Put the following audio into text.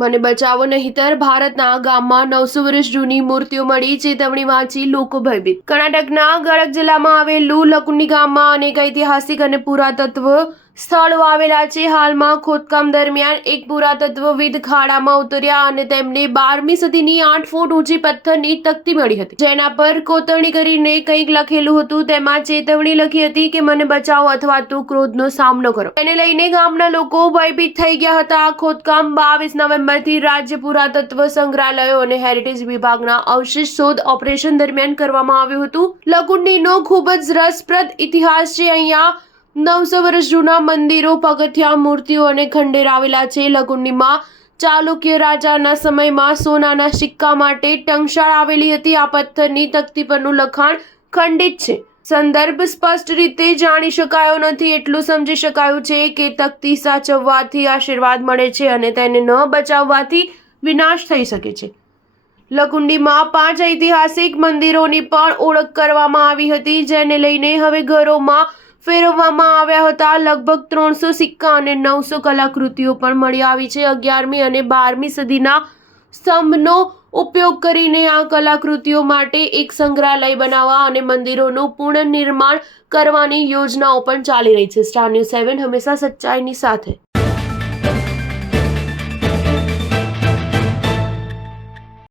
મને બચાવો નહીંતર ભારતના ગામમાં 900 વર્ષ જૂની મૂર્તિઓ મળી, ચેતવણી વાંચી લોકો ભયભીત। કર્ણાટકના ગડક જિલ્લામાં આવેલું લકુંડી ગામમાં અનેક ઐતિહાસિક અને પુરાતત્વ સ્થળો આવેલા છે। હાલમાં ખોદકામ દરમિયાન એક પુરાતત્વવિદ ખાડામાં ઉતર્યા અને તેમને 12મી સદીની 8 ફૂટ ઊંચી પથ્થરની તકતી મળી હતી, જેના પર કોતરણી કરીને કંઈક લખેલું હતું। તેમાં ચેતવણી લખી હતી કે મને બચાવો અથવા તો ક્રોધનો સામનો કરો। તેને લઈને ગામના લોકો ભયભીત થઈ ગયા હતા। આ ખોદકામ 22 નવેમ્બરથી રાજ્ય પુરાતત્વ સંગ્રહાલયો અને હેરિટેજ વિભાગના અવશેષ શોધ ઓપરેશન દરમિયાન કરવામાં આવ્યું હતું। લકુંડીનો ખૂબ જ રસપ્રદ ઇતિહાસ છે। અહીંયા 900 વર્ષ જૂના મંદિરો, પગથિયા, મૂર્તિઓ અને ખંડેર આવેલા છે। લકુંડીમાં ચાલુક્ય રાજાના સમયમાં સોનાના સિક્કા માટે ટંકશાળ આવેલી હતી। આ પથ્થરની તકતી પરનું લખાણ ખંડિત છે। સંદર્ભ સ્પષ્ટ રીતે જાણી શકાયો નથી। એટલું સમજી શકાયું છે કે તકતી સાચવવાથી આશીર્વાદ મળે છે અને તેને ન બચાવવાથી વિનાશ થઈ શકે છે। લકુંડીમાં 5 ઐતિહાસિક મંદિરોની પણ ઓળખ કરવામાં આવી હતી, જેને લઈને હવે ઘરોમાં ફેરવવામાં આવ્યા હતા। લગભગ 300 સિક્કા અને 900 કલાકૃતિઓ પણ મળી આવી છે। 11મી અને 12મી સદીના સ્તંભનો ઉપયોગ કરીને આ કલાકૃતિઓ માટે એક સંગ્રહાલય બનાવવા અને મંદિરોનું પુનર્નિર્માણ કરવાની યોજનાઓ પણ ચાલી રહી છે। સ્ટાર ન્યૂઝ 7 હંમેશા સચ્ચાઈની સાથે।